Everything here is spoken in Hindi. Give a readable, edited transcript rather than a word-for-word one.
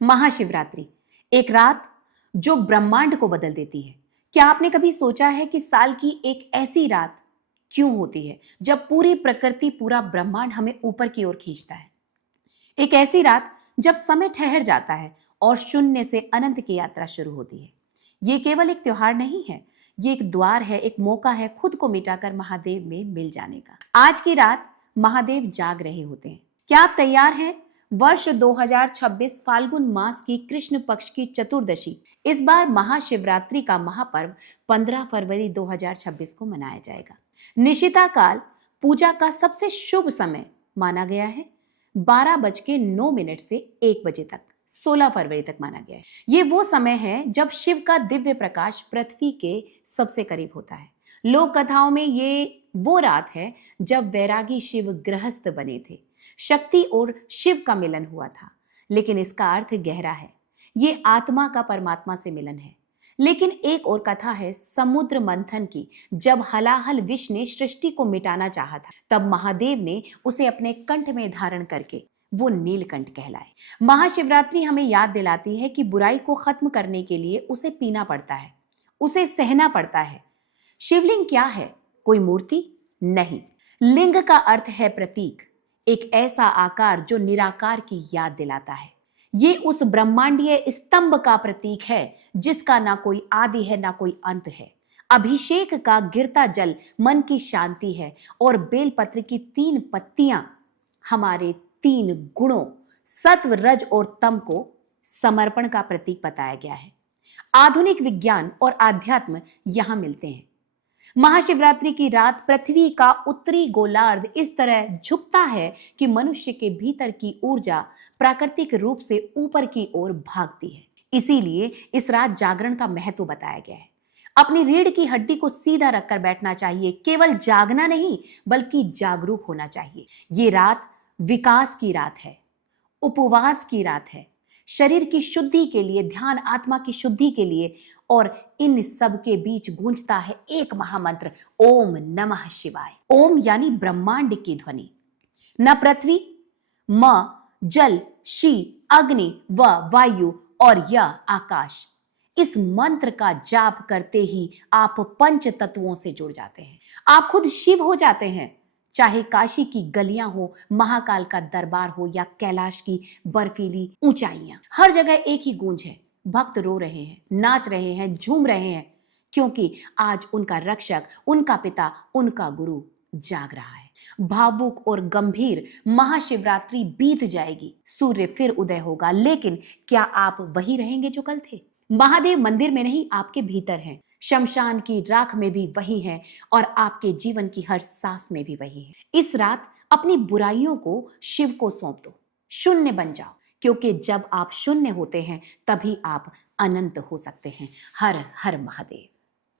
महाशिवरात्रि, एक रात जो ब्रह्मांड को बदल देती है। क्या आपने कभी सोचा है कि साल की एक ऐसी रात क्यों होती है जब पूरी प्रकृति, पूरा ब्रह्मांड हमें ऊपर की ओर खींचता है? एक ऐसी रात जब समय ठहर जाता है और शून्य से अनंत की यात्रा शुरू होती है। ये केवल एक त्योहार नहीं है, ये एक द्वार है, एक मौका है खुद को मिटाकर महादेव में मिल जाने का। आज की रात महादेव जाग रहे होते हैं। क्या आप तैयार हैं? वर्ष 2026 फाल्गुन मास की कृष्ण पक्ष की चतुर्दशी, इस बार महाशिवरात्रि का महापर्व 15 फरवरी 2026 को मनाया जाएगा। निशिता काल पूजा का सबसे शुभ समय माना गया है। 12:09 से 1 बजे तक, 16 फरवरी तक माना गया है। ये वो समय है जब शिव का दिव्य प्रकाश पृथ्वी के सबसे करीब होता है। लोक कथाओं में ये वो रात है जब वैरागी शिव गृहस्थ बने थे, शक्ति और शिव का मिलन हुआ था। लेकिन इसका अर्थ गहरा है, ये आत्मा का परमात्मा से मिलन है। लेकिन एक और कथा है समुद्र मंथन की। जब हलाहल विष ने सृष्टि को मिटाना चाहा था, तब महादेव ने उसे अपने कंठ में धारण करके वो नीलकंठ कहलाए। महाशिवरात्रि हमें याद दिलाती है कि बुराई को खत्म करने के लिए उसे पीना पड़ता है, उसे सहना पड़ता है। शिवलिंग क्या है? कोई मूर्ति नहीं। लिंग का अर्थ है प्रतीक, एक ऐसा आकार जो निराकार की याद दिलाता है। ये उस ब्रह्मांडीय स्तंभ का प्रतीक है जिसका ना कोई आदि है ना कोई अंत है। अभिषेक का गिरता जल मन की शांति है और बेलपत्र की 3 पत्तियां हमारे 3 गुणों सत्व, रज और तम को समर्पण का प्रतीक बताया गया है। आधुनिक विज्ञान और आध्यात्म यहां मिलते हैं। महाशिवरात्रि की रात पृथ्वी का उत्तरी गोलार्ध इस तरह झुकता है कि मनुष्य के भीतर की ऊर्जा प्राकृतिक रूप से ऊपर की ओर भागती है। इसीलिए इस रात जागरण का महत्व बताया गया है। अपनी रीढ़ की हड्डी को सीधा रखकर बैठना चाहिए, केवल जागना नहीं बल्कि जागरूक होना चाहिए। ये रात विकास की रात है, उपवास की रात है, शरीर की शुद्धि के लिए, ध्यान आत्मा की शुद्धि के लिए। और इन सब के बीच गूंजता है एक महामंत्र, ओम नमः शिवाय। ओम यानी ब्रह्मांड की ध्वनि। न पृथ्वी, म जल, शी अग्नि व वायु और य आकाश। इस मंत्र का जाप करते ही आप पंच तत्वों से जुड़ जाते हैं, आप खुद शिव हो जाते हैं। चाहे काशी की गलियां हो, महाकाल का दरबार हो या कैलाश की बर्फीली ऊंचाइयां, हर जगह एक ही गूंज है। भक्त रो रहे हैं, नाच रहे हैं, झूम रहे हैं, क्योंकि आज उनका रक्षक, उनका पिता, उनका गुरु जाग रहा है। भावुक और गंभीर महाशिवरात्रि बीत जाएगी, सूर्य फिर उदय होगा, लेकिन क्या आप वही रहेंगे जो कल थे? महादेव मंदिर में नहीं, आपके भीतर हैं। शमशान की राख में भी वही है और आपके जीवन की हर सांस में भी वही है। इस रात अपनी बुराइयों को शिव को सौंप दो, शून्य बन जाओ, क्योंकि जब आप शून्य होते हैं तभी आप अनंत हो सकते हैं। हर हर महादेव।